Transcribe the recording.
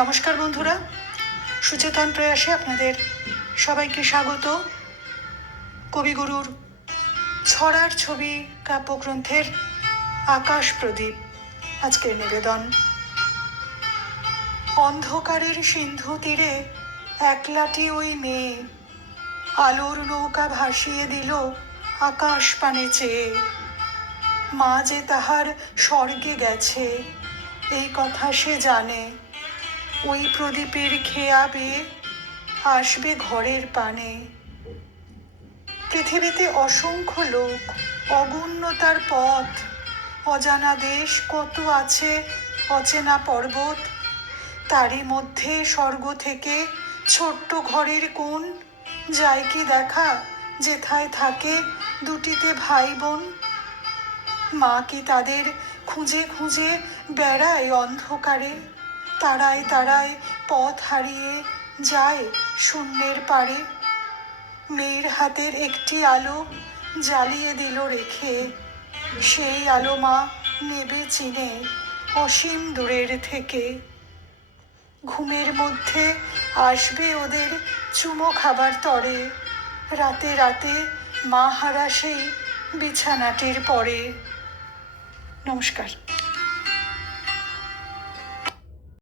নমস্কার বন্ধুরা, সুচেতন প্রয়াসে আপনাদের সবাইকে স্বাগত। কবিগুরুর ছড়ার ছবি কাব্যগ্রন্থের আকাশ প্রদীপ আজকের নিবেদন। অন্ধকারের সিন্ধু তীরে একলাটি ওই মেয়ে আলোর নৌকা ভাসিয়ে দিল আকাশ পানে চেয়ে। মা যে তাহার স্বর্গে গেছে এই কথা সে জানে। ওই প্রদীপের খেয়া বেয়ে আসবে ঘরের পানে। পৃথিবীতে অসংখ্য লোক, অগুণ্য তার পথ, অজানা দেশ কত আছে, অচেনা পর্বত। তারই মধ্যে স্বর্গ থেকে ছোট্ট ঘরের কোণ, যায় কি দেখা যেথায় থাকে দুটিতে ভাই বোন। মা কি তাদের খুঁজে খুঁজে বেড়ায় অন্ধকারে, তারায় তারায় পথ হারিয়ে যায় শূন্যের পারে। মেয়ের হাতের একটি আলো জ্বালিয়ে দিল রেখে, সেই আলো মা নেবে চিনে অসীম দূরের থেকে। ঘুমের মধ্যে আসবে ওদের চুমো খাবার তরে, রাতে রাতে মা হারা সেই বিছানাটির পরে। নমস্কার।